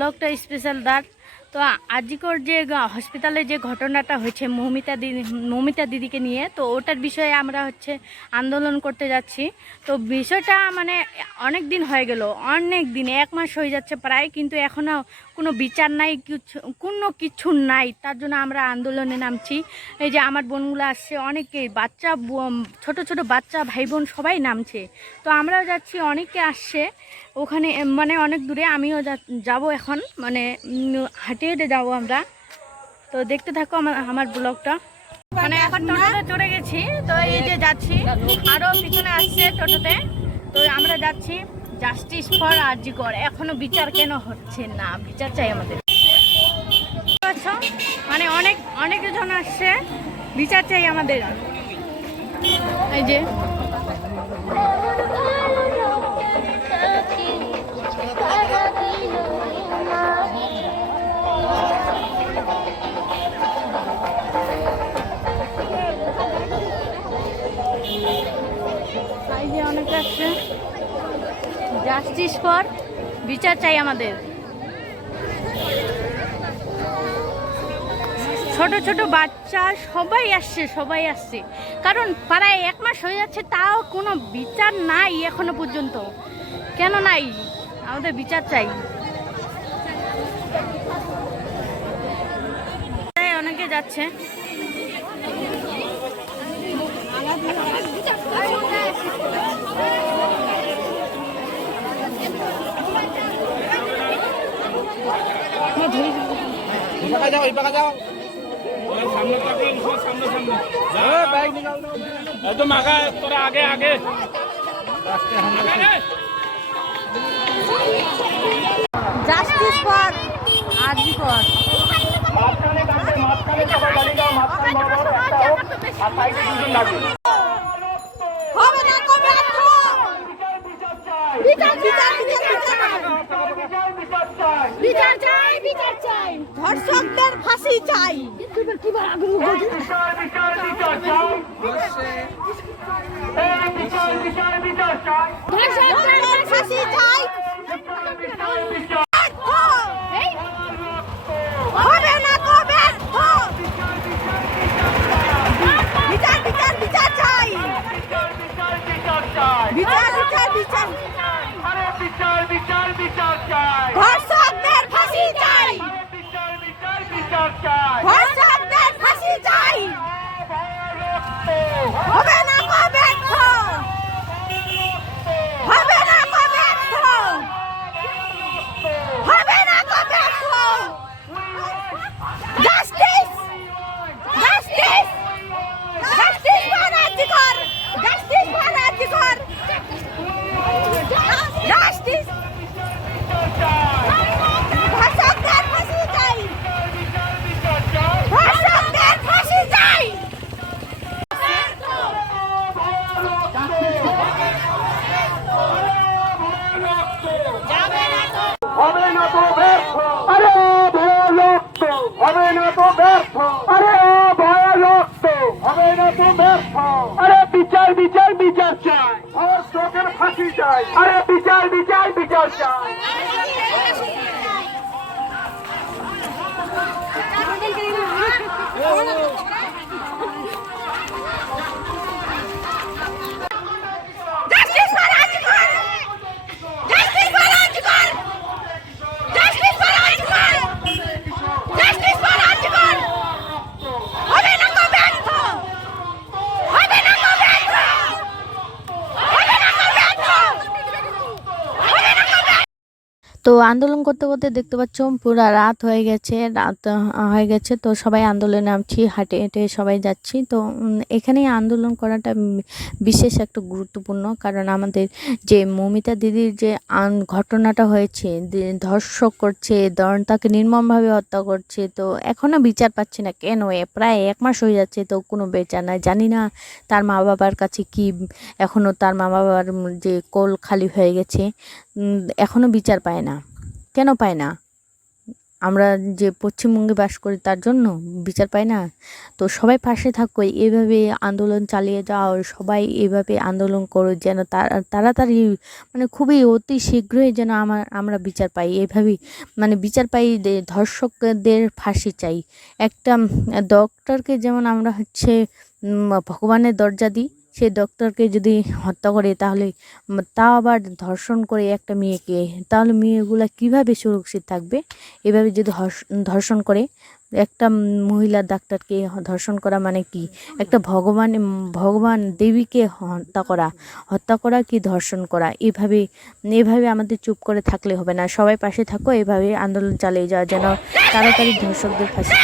ব্লগটা স্পেশাল দাঁত তো আজিকর যে হসপিটালে যে ঘটনাটা হয়েছে মৌমিতা দিদি মৌমিতা দিদিকে নিয়ে তো ওটার বিষয়ে আমরা হচ্ছে আন্দোলন করতে যাচ্ছি। তো বিষয়টা মানে অনেক দিন হয়ে গেল অনেক দিন এক মাস হয়ে যাচ্ছে প্রায় কিন্তু এখনও কোনো বিচার নাই কিছু কোনো কিছু নাই তার জন্য আমরা আন্দোলনে নামছি। এই যে আমার বোনগুলো আসছে অনেকেই বাচ্চা ছোট ছোট বাচ্চা ভাই বোন সবাই নামছে। তো আমরাও যাচ্ছি অনেকে আসছে। ওখানে মানে অনেক দূরে আমিও যাব এখন মানে উম, হাঁটে হেঁটে যাব আমরা। তো দেখতে থাকো আমার আমার ব্লগটা। মানে এখন টোটোতে চড়ে গেছি, তো এই যে যাচ্ছি আরও পিছনে আসছে টোটোতে। তো আমরা যাচ্ছি জাস্টিস ফর আরজিকর এখনও বিচার কেন হচ্ছে না? বিচার চাই আমাদের। আচ্ছা মানে অনেক অনেক জন আসছে, বিচার চাই আমাদের। এই যে। যে আসছে জাস্টিস ফর বিচার চাই আমাদের। ছোট ছোট বাচ্চা সবাই আসছে সবাই আসছে। কারণ প্রায় এক মাস হয়ে যাচ্ছে, তাও কোনো বিচার নাই এখনও পর্যন্ত। কেন নাই? আমাদের বিচার চাই। অনেকে যাচ্ছে। যাও পাকা যাও সামনে সামনে সামনে দাও একদম আগা তোরা আগে আগে। জাস্টিস ফর আরজি ফর মাঝখানে মাঝখানে সবাই দাঁড়িয়ে যাও মাঝখানে বরাবর একটা হোক আর সাইডে দুজন লাগবে হবে না কবে আছো বিচার বিচার বিচার বিচার চাই বিচার চাই। ধর্ষকদের ফাঁসি চাই। ধর্ষকদের ফাঁসি চাই হবে না কবে বিচার বিচার বিচার চাই বিচার বিচার বিচার ধর্ষকদের ফাঁসি চাই ধর্ষকদের ফাঁসি চাই হবে না কবে হবে না কবে হবে না কবে justice justice justice for RG Kar justice for RG Kar justice ধর্ষকদের ফাঁসি চাই ধর্ষকদের ফাঁসি চাই হবে না তো ব্যর্থ আরে ভয় লক্ষ হবে না তো ব্যর্থ আরে ভয় লক্ষ হবে না তো ব্যর্থ আরে বিচার বিচার বিচার চাই আর চোখের ফাঁসি চাই আরে বিচার বিচার বিচার। চাই আন্দোলন করতে করতে দেখতে পাচ্ছ পুরো রাত হয়ে গেছে রাত হয়ে গেছে। তো সবাই আন্দোলনে নামছি হাঁটে হেঁটে সবাই যাচ্ছি। তো উম, এখানেই আন্দোলন করাটা বিশেষ একটা গুরুত্বপূর্ণ। কারণ আমাদের যে মমিতা দিদির যে ঘটনাটা হয়েছে ধর্ষক করছে দর- তাকে নির্মমভাবে হত্যা করছে তো এখনও বিচার পাচ্ছে না কেন? এ প্রায় এক মাস হয়ে যাচ্ছে তো কোনো বিচার নাই। জানি না তার মা বাবার কাছে কি এখনও তার মা বাবার যে কোল খালি হয়ে গেছে এখনও বিচার পায় না। কেন পায় না? আমরা যে পশ্চিমবঙ্গে বাস করি তার জন্য বিচার পাই না? তো সবাই পাশে থাকো এইভাবে আন্দোলন চালিয়ে যাও, সবাই এইভাবে আন্দোলন করো যেন তাড়াতাড়ি মানে খুবই অতি শীঘ্রই যেন আমার আমরা বিচার পাই। এইভাবেই মানে বিচার পাই ধর্ষকদের ফাঁসি চাই। একটা ডক্টরকে যেমন আমরা হচ্ছে ভগবানের দরজা দিই সেই ডক্টরকে যদি হত্যা করে তাহলে তাও আবার ধর্ষণ করে একটা মেয়েকে। তাহলে মেয়েগুলা কীভাবে সুরক্ষিত থাকবে? এভাবে যদি ধর্ষণ করে একটা মহিলা ডাক্তারকে ধর্ষণ করা মানে কি? একটা ভগবান ভগবান দেবীকে হত্যা করা। হত্যা করা কি ধর্ষণ করা? এভাবে এভাবে আমাদের চুপ করে থাকলে হবে না। সবাই পাশে থাকো, এভাবে আন্দোলন চালিয়ে যাওয়া যেন তাড়াতাড়ি ধর্ষকদের ফাঁসি